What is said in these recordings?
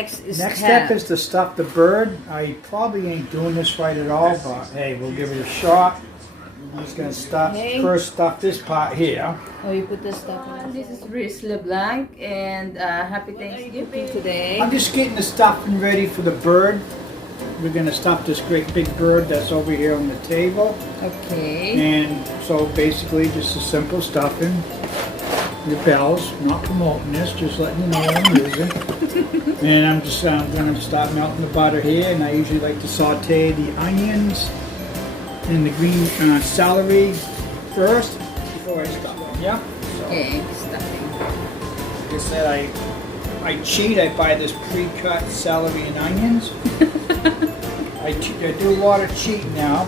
next step is to stuff the bird. I probably ain't doing this right at all, but hey, we'll give it a shot. I'm just gonna first stuff this part here. Oh, you put the stuff on. This is Riz LeBlanc, and happy Thanksgiving today. I'm just getting the stuffing ready for the bird. We're gonna stuff this great big bird that's over here on the table. Okay. And so basically just a simple stuffing. Your bells, not promoting this, just letting you know what I'm using. And I'm just gonna start melting the butter here, and I usually like to saute the onions and the green celery first before I stuff them. Yeah. So, Okay, stuffing. like I said, I cheat. I buy this pre-cut celery and onions. I do a lot of cheating now.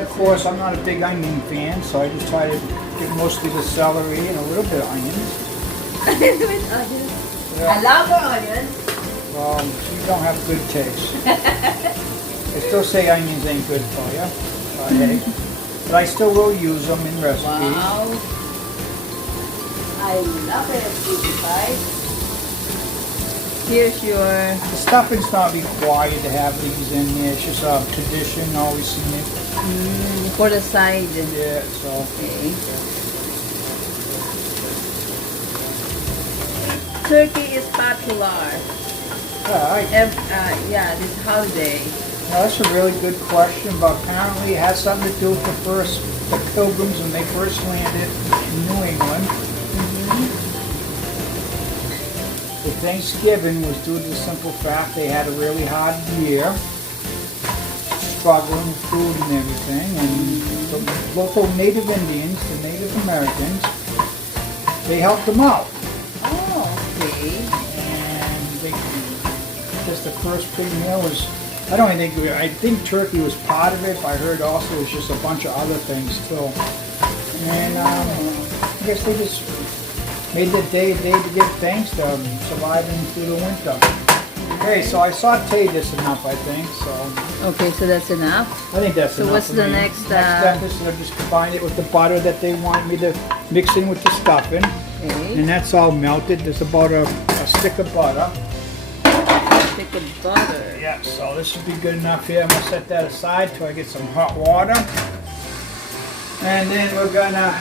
Of course, I'm not a big onion fan, so I just try to get mostly the celery and a little bit of onions. With onions. Yeah. I love onions. Well, you don't have good taste. I still say onions ain't good for you, but hey. But I still will use them in recipes. Wow. I love it, guys. Here's your... The stuffing's not required to have these in there. It's just a tradition, always seen it. for the side. Yeah, so. Okay. Turkey is popular. Yeah, this holiday. Well, that's a really good question, but apparently it has something to do with the Pilgrims when they first landed in New England. The Thanksgiving was due to the simple fact they had a really hard year, struggling with food and everything, and the local Native Indians, the Native Americans, they helped them out. Oh, okay. And just the first big meal was, I think turkey was part of it, but I heard also it was just a bunch of other things too. And I guess they just made the day to give thanks to surviving through the winter. Okay, so I sauteed this enough, I think. So Okay, so that's enough. I think that's enough. So what's for the me. next? Step is to just combine it with the butter that they want me to mix in with the stuffing. Okay. And that's all melted. There's about a stick of butter. Stick of butter. Yeah, so this should be good enough here. I'm gonna set that aside till I get some hot water. And then we're gonna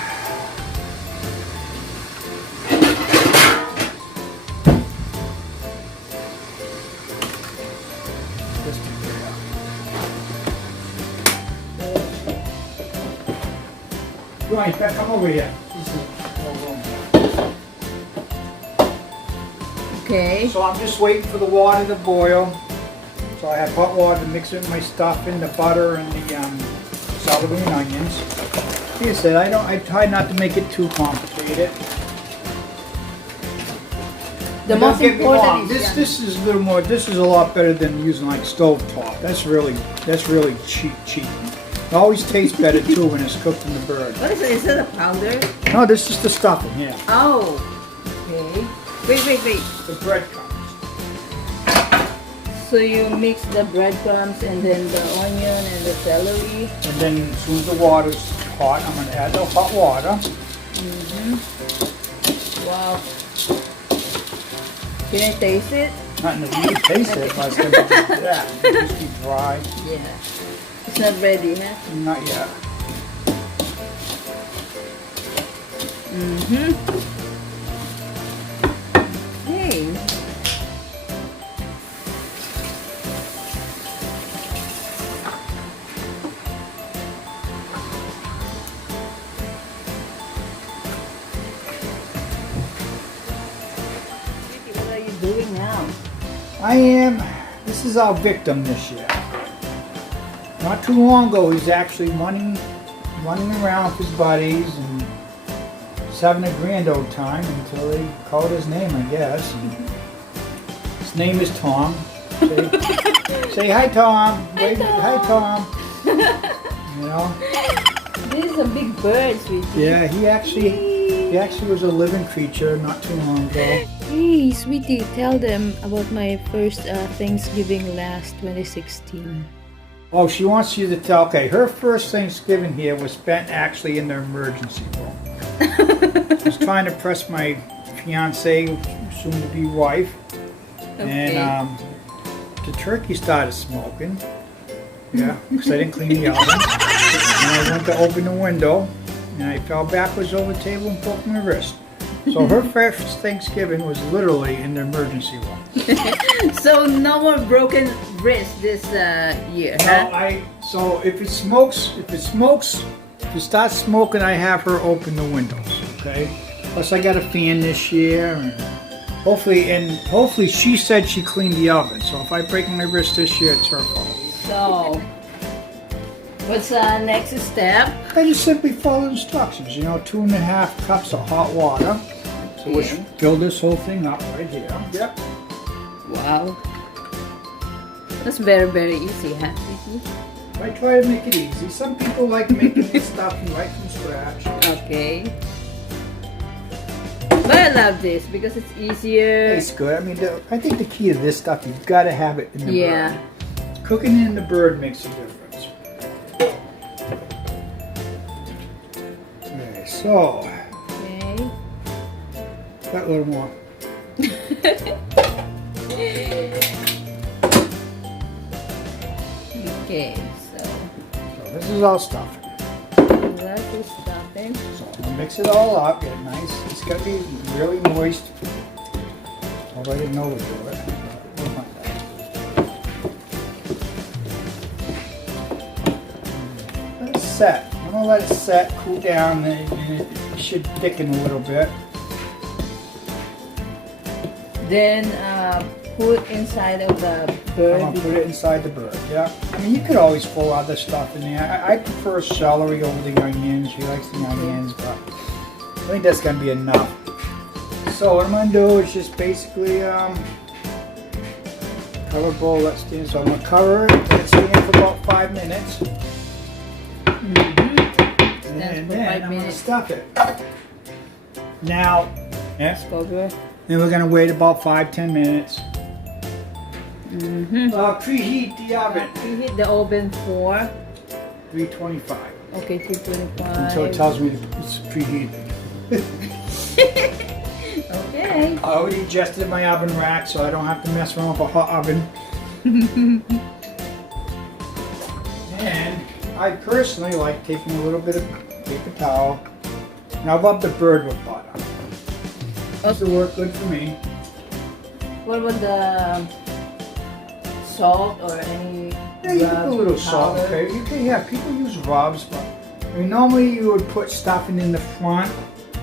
Right, come over here. This is no room. Okay. So I'm just waiting for the water to boil. So I have hot water to mix in my stuffing, the butter, and the celery and onions. Like I said, I try not to make it too complicated. The And most don't get me important wrong, is this is a little more. This is a lot better than using like stovetop. That's really cheap. It always tastes better too when it's cooked in the bird. What is it? Is it a powder? No, this is the stuffing. Yeah. Oh. Okay. Wait. The breadcrumbs. So you mix the breadcrumbs and then the onion and the celery. And then as soon as the water's hot, I'm going to add the hot water. Wow. Can I taste it? Not in the really taste it, but it's going to be just be dry. Yeah. It's not ready, huh? Not yet. Hey. What are you doing now? This is our victim this year. Not too long ago, he was actually running around with his buddies and just having a grand old time until they called his name, I guess. His name is Tom. Say hi, Tom. Hi, Tom. You know? These are big birds, sweetie. Yeah, he actually was a living creature not too long ago. Hey, sweetie, tell them about my first Thanksgiving last 2016. Oh, she wants you to tell. Okay, her first Thanksgiving here was spent actually in the emergency room. I was trying to press my fiance, soon-to-be wife, Okay. And the turkey started smoking. Yeah, because I didn't clean the oven. And I went to open the window, and I fell backwards over the table and broke my wrist. So her first Thanksgiving was literally in the emergency room. So no more broken wrist this year, huh? No, so if it starts smoking, I have her open the windows. Okay. Plus I got a fan this year, and hopefully she said she cleaned the oven. So if I break my wrist this year, it's her fault. So, what's the next step? I just simply follow instructions. 2.5 cups of hot water. So we'll Okay. fill this whole thing up right here. Yep. Wow. That's very, very easy, huh? I try to make it easy. Some people like making this stuff right from scratch. Okay. But I love this because it's easier. It's good. I mean, I think the key to this stuff, you've got to have it in the Yeah. bird. Cooking it in the bird makes a difference. Okay, so, Okay. got a little more. Okay, so So this is all stuff. that's the stuffing. So I'll mix it all up, get it nice. It's got to be really moist. Although I didn't know we'd do it. We'll find out. Let it set. I'm going to let it set, cool down, and it should thicken a little bit. Then put inside of the bird. I'm going to put it inside the bird, yeah. I mean, you could always pull other stuff in there. I prefer celery over the onions. She likes the onions, but I think that's going to be enough. So what I'm going to do is just basically cover a bowl that stands. So I'm going to cover it, let it stand for about 5 minutes. And for then 5 I'm going to minutes. stuff it. Now, Cover. then we're going to wait about 5-10 minutes. Preheat the oven. Preheat the oven for 325 okay 225. until it tells me it's preheated. Okay. I already adjusted my oven rack so I don't have to mess around with a hot oven. And I personally like taking a little bit of paper towel. Now I love the bird with butter. This will work good for me. What about the salt or any? Yeah, you can put a little salt, powder? okay? You can, yeah, people use rubs, but I mean, normally you would put stuffing in the front,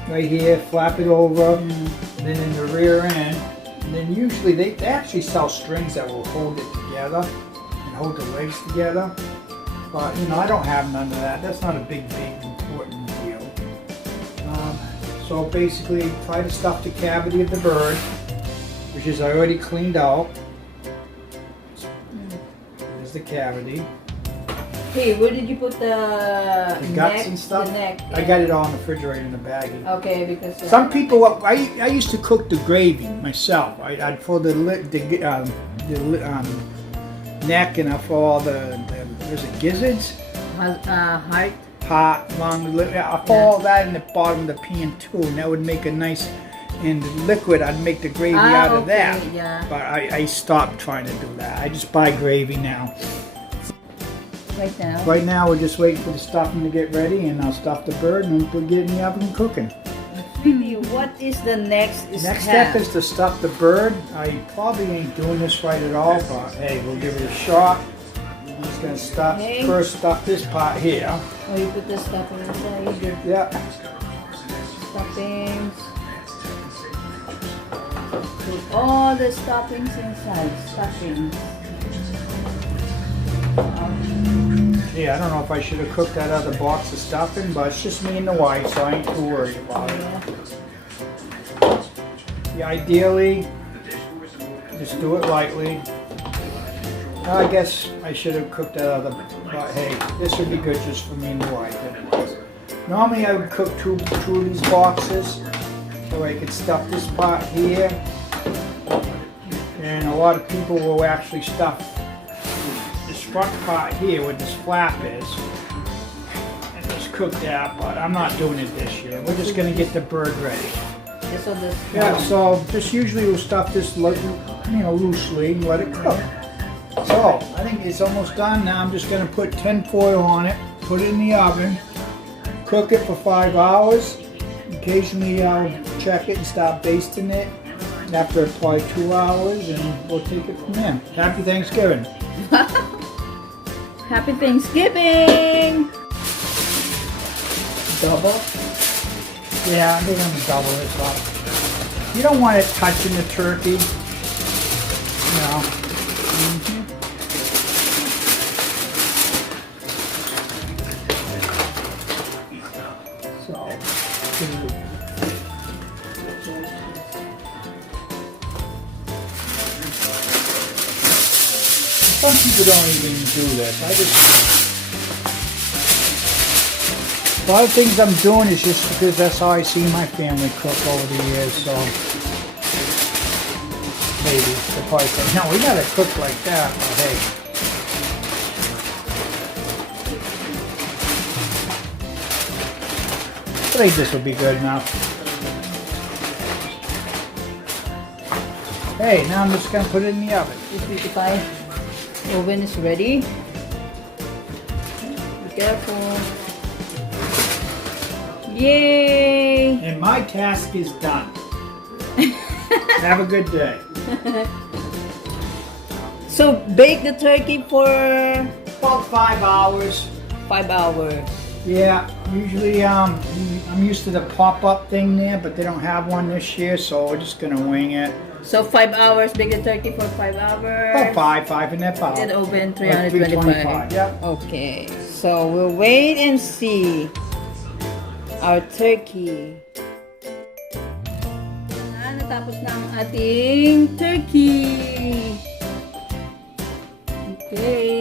right here, flap it over, and then in the rear end, and then usually they actually sell strings that will hold it together and hold the legs together. But I don't have none of that. That's not a big important deal. So basically, try to stuff the cavity of the bird, which is already cleaned out. There's the cavity. Hey, where did you put the Guts neck? and stuff. The neck. I got it all in the refrigerator in the baggie. Okay, because Some people, I used to cook the gravy myself. I'd pull the neck and I pull all there's a gizzards, heart. heart, lung. I pull all that in the bottom of the pan too, and that would make a nice. In the liquid, I'd make the gravy out of okay, that. yeah. But I stopped trying to do that. I just buy gravy now. Right now. Right now, we're just waiting for the stuffing to get ready, and I'll stuff the bird, and we'll get in the oven cooking. Really, what is the next Next step is to stuff the bird. I probably ain't doing this right at all, but hey, we'll give it a shot. I'm just gonna first stuff this part here. Oh, you put the stuffing inside. Yeah. Stuffings. Put all the stuffings inside. Stuffings. Yeah, I don't know if I should have cooked that other box of stuffing, but it's just me and the wife, so I ain't too worried about it. Yeah, ideally, just do it lightly. I guess I should have cooked that other, but hey, this would be good just for me and the wife. Normally I would cook two of these boxes, so I could stuff this part here. And a lot of people will actually stuff this front part here where this flap is. And just cook that, but I'm not doing it this year. We're just gonna get the bird ready. Just on the Yeah, so just usually we'll stuff this loosely and let it cook. So I think it's almost done now. I'm just gonna put tin foil on it, put it in the oven, cook it for 5 hours. Occasionally I'll check it and stop basting it after probably 2 hours, and we'll take it from there. Happy Thanksgiving. Happy Thanksgiving! Double? Yeah, they're gonna double this up. You don't want it touching the turkey. No. Some people don't even do this. A lot of things I'm doing is just because that's how I see my family cook over the years, so maybe they'll probably say, no, we gotta cook like that. Well, hey. I think this will be good enough. Hey, now I'm just gonna put it in the oven. 355 oven is ready. Be careful. Yay! And my task is done. Have a good day. So bake the turkey for About 5 hours. 5 hours. Yeah, usually I'm used to the pop-up thing there, but they don't have one this year, so we're just gonna wing it. So 5 hours, bake the turkey for 5 hours. About five and that's all. In oven Like 325. yeah. Okay, so we'll wait and see our turkey. Natapos na ang ating turkey. Okay.